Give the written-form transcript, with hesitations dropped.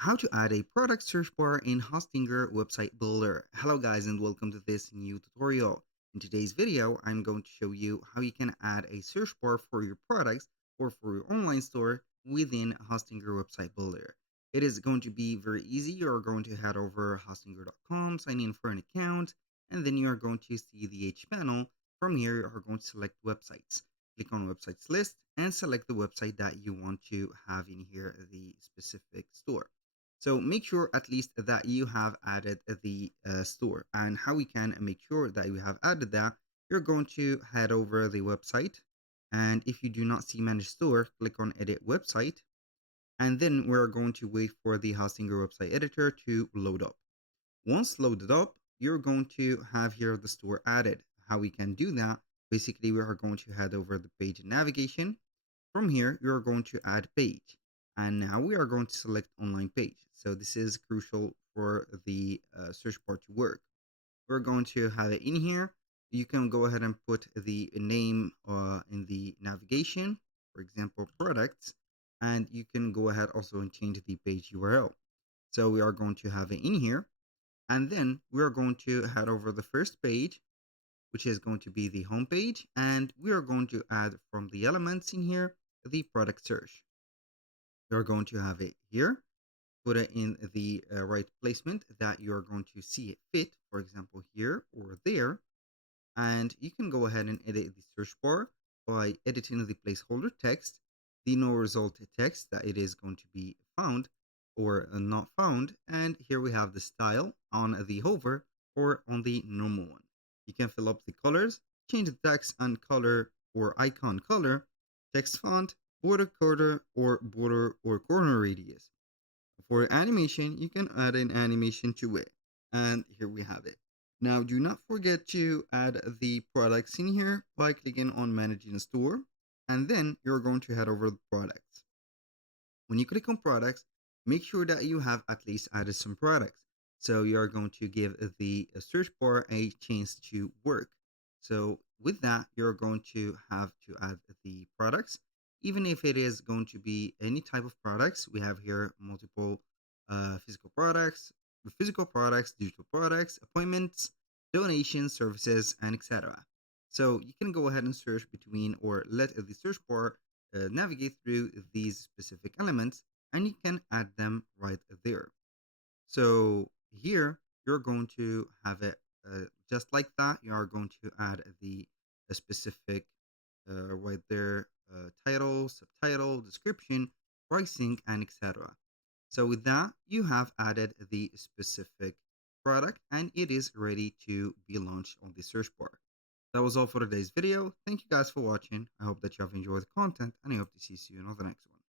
How to add a product search bar in Hostinger Website Builder. Hello guys and welcome to this new tutorial. In today's video, I'm going to show you how you can add a search bar for your products or for your online store within Hostinger Website Builder. It is going to be very easy. You're going to head over hostinger.com, sign in for an account, and then you're going to see the H panel. From here, you're going to select websites. Click on websites list and select the website that you want to have in here, the specific store. So make sure at least that you have added the store. And how we can make sure that you have added that, you're going to head over the website. And if you do not see manage store, click on edit website. And then we're going to wait for the Hostinger website editor to load up. Once loaded up, you're going to have here the store added. How we can do that, basically we are going to head over the page navigation. From here, you're going to add page. And now we are going to select online page. So this is crucial for the search bar to work. We're going to have it in here. You can go ahead and put the name in the navigation, for example, products, and you can go ahead also and change the page URL. So we are going to have it in here. And then we are going to head over the first page, which is going to be the home page. And we are going to add from the elements in here, the product search. You're going to have it here, put it in the right placement that you're going to see it fit, for example, here or there. And you can go ahead and edit the search bar by editing the placeholder text, the no result text that it is going to be found or not found. And here we have the style on the hover or on the normal one. You can fill up the colors, change the text and color or icon color, text font, border or corner radius. For animation, you can add an animation to it. And here we have it. Now, do not forget to add the products in here by clicking on Managing Store. And then you're going to head over the products. When you click on products, make sure that you have at least added some products. So you're going to give the search bar a chance to work. So with that, you're going to have to add the products, even if it is going to be any type of products. We have here multiple physical products, digital products, appointments, donations, services, and etc. So you can go ahead and search between or let the search bar navigate through these specific elements, and you can add them right there. So here you're going to have it just like that. You are going to add the specific right there title, subtitle, description, pricing, and etc. So with that, you have added the specific product and it is ready to be launched on the search bar. That was all for today's video. Thank you guys for watching. I hope that you have enjoyed the content and I hope to see you on the next one.